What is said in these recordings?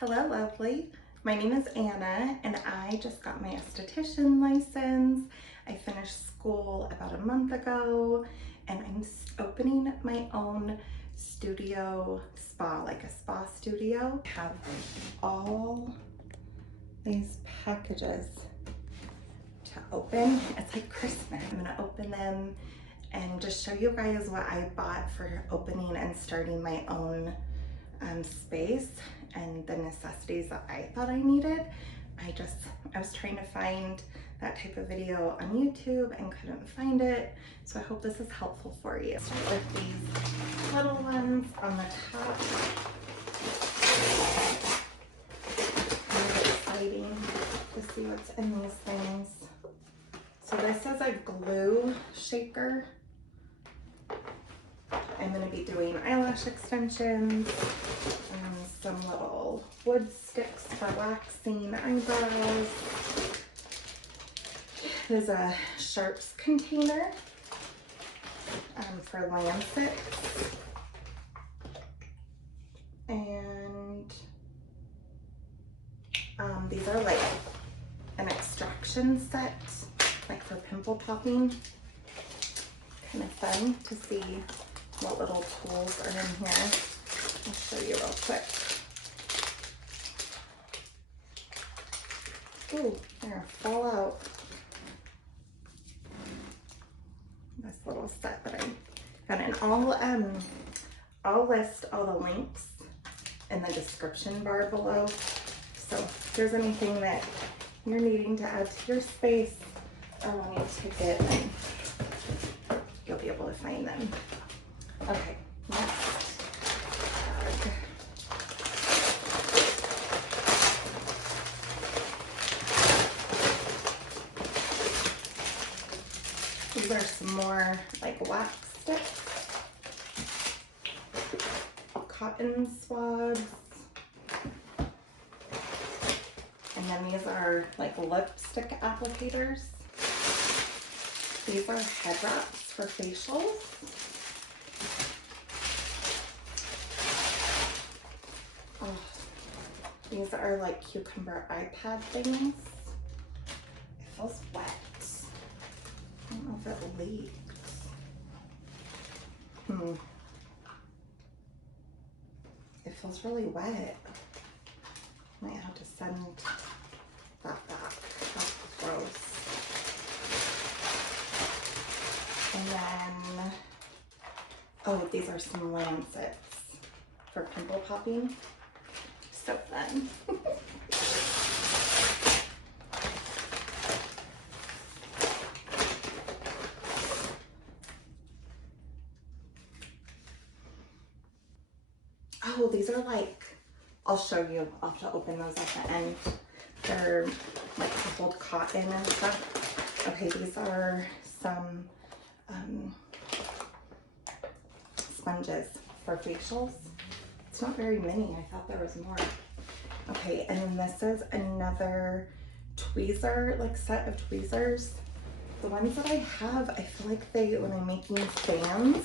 Hello, lovely. My name is Anna, and I just got my esthetician license. I finished school about a month ago, and I'm opening my own studio spa, like a spa studio. I have all these packages to open. It's like Christmas. I'm gonna open them and just show you guys what I bought for opening and starting my own space and the necessities that I thought I needed. I was trying to find that type of video on YouTube and couldn't find it. So I hope this is helpful for you. Start with these little ones on the top. It's exciting to see what's in these things. So this is a glue shaker. I'm going to be doing eyelash extensions and some little wood sticks for waxing eyebrows. There's a sharps container for lancets. And these are like an extraction set, like for pimple popping. Kind of fun to see what little tools are in here. I'll show you real quick. Ooh, they're gonna fall out. This little set that I got, and I'll list all the links in the description bar below. So if there's anything that you're needing to add to your space or wanting to get, then you'll be able to find them. Okay, next bag. These are some more like wax sticks, cotton swabs, and then these are like lipstick applicators. These are head wraps for facials. Oh, these are like cucumber eye pad things. It feels wet. I don't know if it leaks. It feels really wet. Might have to send that back. That's gross. And then, oh, these are some lancets for pimple popping. So fun. Oh, these are like, I'll show you. I'll have to open those at the end. They're like to hold cotton and stuff. Okay, these are some sponges for facials. It's not very many. I thought there was more. Okay, and then this is another tweezer, like set of tweezers. The ones that I have, I feel like when I'm making fans,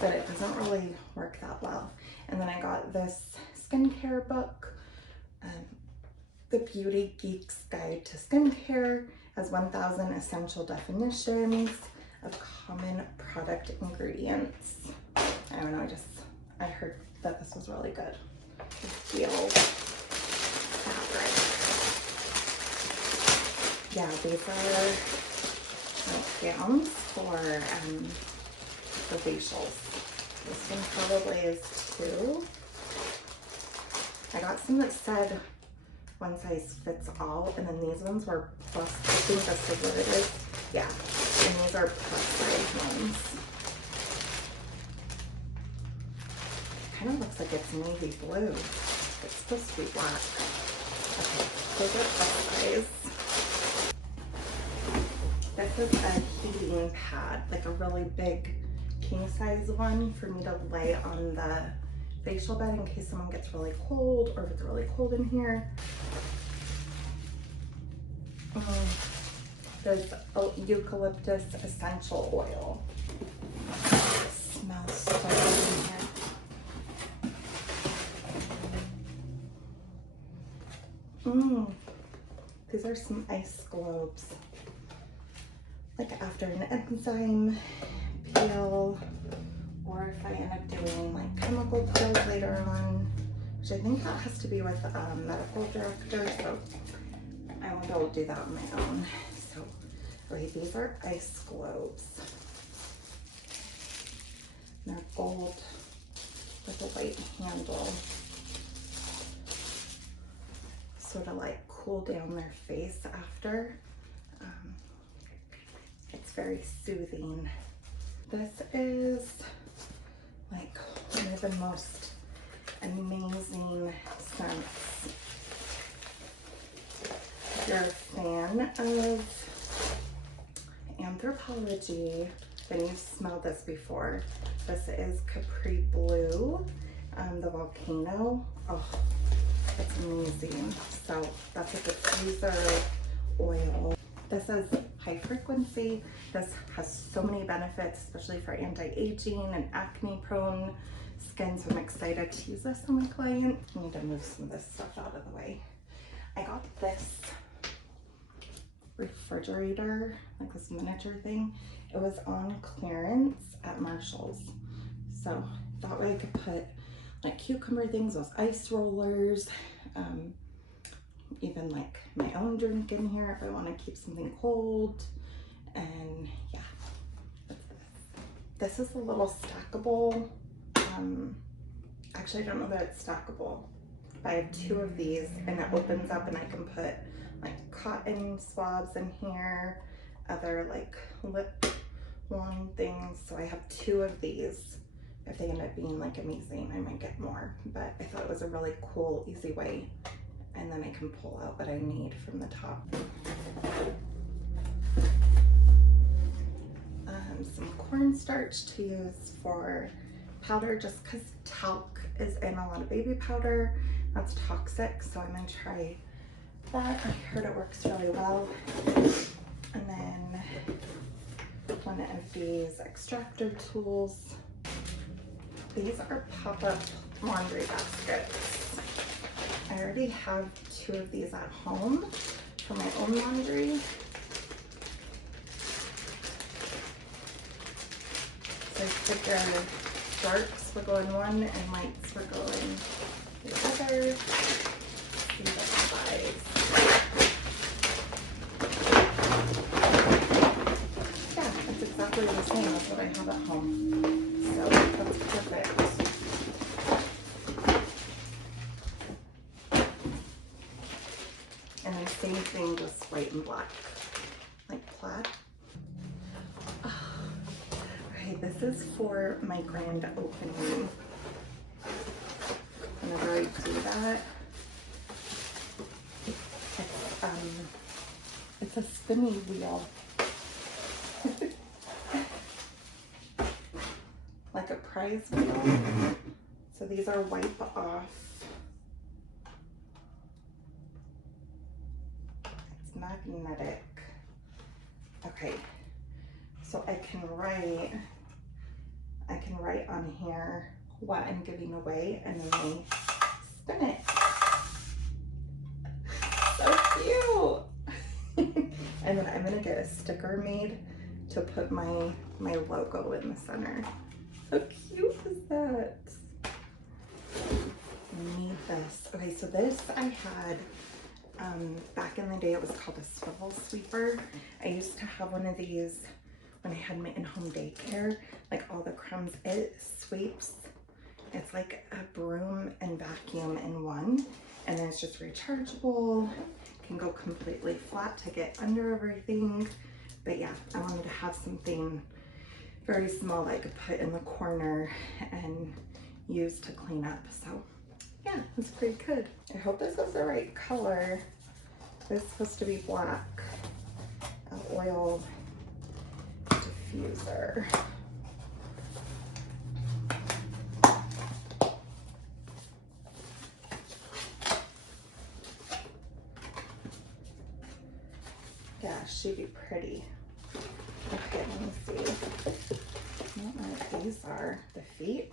that it doesn't really work that well. And then I got this skincare book, The Beauty Geek's Guide to Skincare, has 1,000 essential definitions of common product ingredients. I don't know, I heard that this was really good. Feel fabric. Yeah, these are like gowns for facials. This one probably is 2. I got some that said one size fits all, and then these ones were plus. I think that's what it is. Yeah, and these are plus size ones. Kind of looks like it's navy blue. It's supposed to be black. Okay, those are plus size. This is a heating pad, like a really big king size one for me to lay on the facial bed in case someone gets really cold or if it's really cold in here. There's eucalyptus essential oil. It smells so good in here. Mm, these are some ice globes. Like after an enzyme peel, or if I end up doing like chemical peels later on, which I think that has to be with a medical director, so I won't be able to do that on my own. So, okay, these are ice globes. They're gold with a white handle. Sort of like cool down their face after. It's very soothing. This is like one of the most amazing scents. If you're a fan of anthropology, then you've smelled this before. This is Capri Blue, the volcano. Oh, it's amazing. So that's a diffuser oil. This is high frequency. This has so many benefits, especially for anti-aging and acne prone skin. So I'm excited to use this on my client. I need to move some of this stuff out of the way. I got this refrigerator, like this miniature thing. It was on clearance at Marshall's. So that way I could put like cucumber things, those ice rollers, even like my own drink in here if I want to keep something cold. And yeah, this is a little stackable. Actually, I don't know that it's stackable, but I have two of these, and it opens up and I can put like cotton swabs in here, other like lip one things. So I have two of these. If they end up being like amazing, I might get more, but I thought it was a really cool, easy way. And then I can pull out what I need from the top. Some cornstarch to use for powder, just because talc is in a lot of baby powder. That's toxic, so I'm gonna try that. I heard it works really well. And then one of these extractor tools. These are pop-up laundry baskets. I already have two of these at home for my own laundry. So I figure darks will go in one and lights will go in the other. See what size. Yeah, it's exactly the same as what I have at home. So that's perfect. And then same thing, just white and black, like plaid. Okay, this is for my grand opening. Whenever I do that, it's a spinny wheel. Like a prize wheel. So these are wipe off. It's magnetic. Okay, so I can write on here what I'm giving away, and then I spin it. So cute. And then I'm gonna get a sticker made to put my logo in the center. How cute is that? I need this. Okay, so this I had back in the day. It was called a swivel sweeper. I used to have one of these when I had my in-home daycare. Like all the crumbs, it sweeps. It's like a broom and vacuum in one, and then it's just rechargeable. Can go completely flat to get under everything. But yeah, I wanted to have something very small that I could put in the corner and use to clean up. So yeah, it's pretty good. I hope this is the right color. This is supposed to be black. Oil diffuser. Yeah, she'd be pretty. Okay, let me see. I don't know what these are. The feet.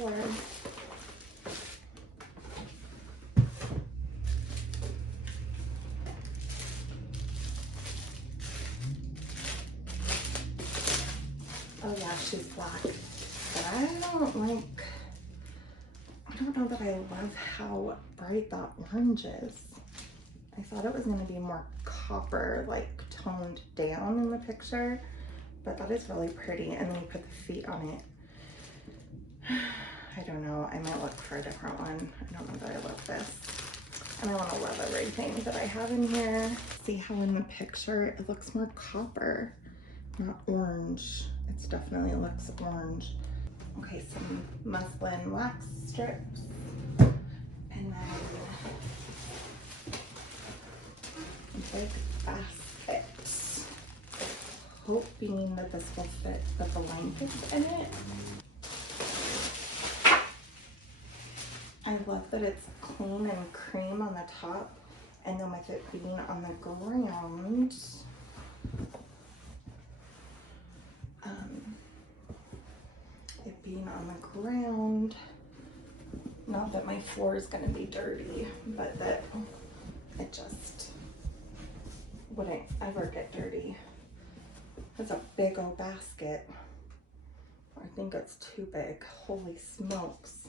store. Oh yeah, she's black. But I don't know that I love how bright that orange is. I thought it was gonna be more copper, like toned down in the picture, but that is really pretty. And then you put the feet on it. I don't know, I might look for a different one. I don't know that I love this. And I wanna love everything that I have in here. See how in the picture, it looks more copper, not orange. It's definitely looks orange. Okay, some muslin wax strips. And then a big basket. Hoping that this will fit the blankets in it. I love that it's clean and cream on the top, and then with it being on the ground, not that my floor is going to be dirty, but that it just wouldn't ever get dirty. It's a big old basket. I think it's too big. Holy smokes.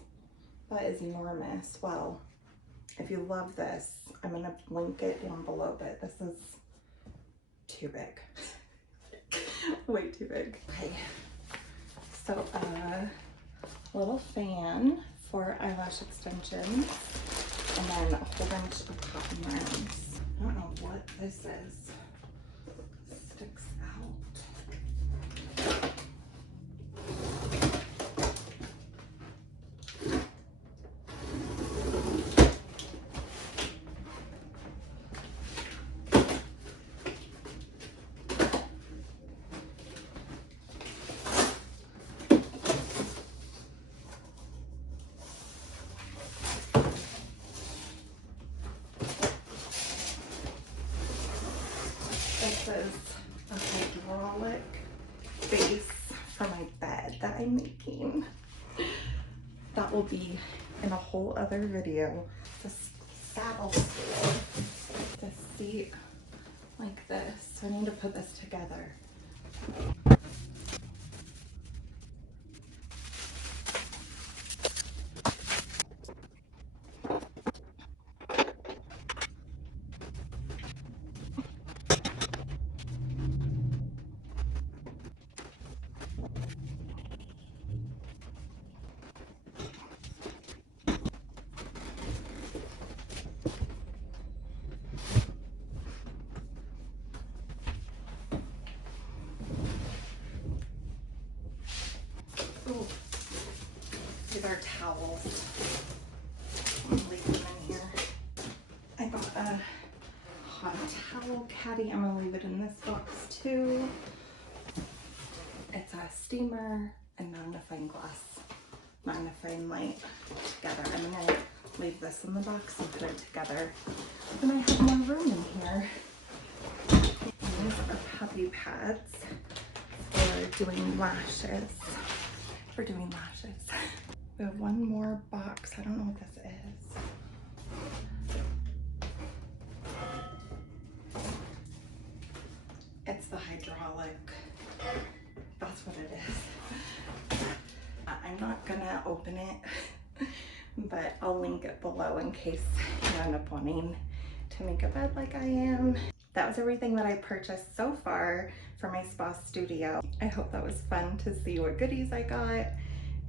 That is enormous. Well, if you love this, I'm gonna link it down below, but this is too big. Way too big. Okay, so a little fan for eyelash extensions, and then a whole bunch of cotton rounds. I don't know what this is. It sticks out. This is a hydraulic base for my bed that I'm making. That will be in a whole other video. This saddle stool, this seat like this. So I need to put this together. Ooh, these are towels. I'm gonna leave them in here. I got a hot towel caddy. I'm gonna leave it in this box too. It's a steamer and magnifying glass, magnifying light together. I'm gonna leave this in the box and put it together. Then I have more room in here. These are puppy pads for doing lashes. We have one more box. I don't know what this is. It's the hydraulic. That's what it is. I'm not gonna open it, but I'll link it below in case you end up wanting to make a bed like I am. That was everything that I purchased so far for my spa studio. I hope that was fun to see what goodies I got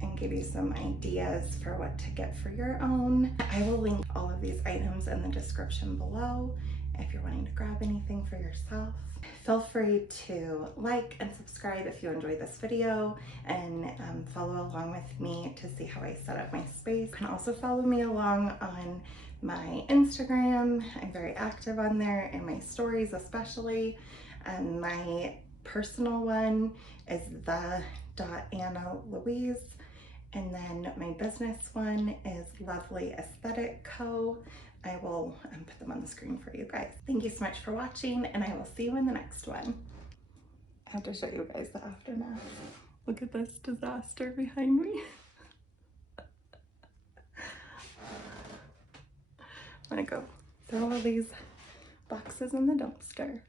and give you some ideas for what to get for your own. I will link all of these items in the description below if you're wanting to grab anything for yourself. Feel free to like and subscribe if you enjoyed this video, and follow along with me to see how I set up my space. You can also follow me along on my Instagram. I'm very active on there, and my stories especially. And my personal one is The.Anna.Louise. And then my business one is Lovely Aesthetic Co. I will put them on the screen for you guys. Thank you so much for watching, and I will see you in the next one. I have to show you guys the aftermath. Look at this disaster behind me. I'm gonna go throw all these boxes in the dumpster.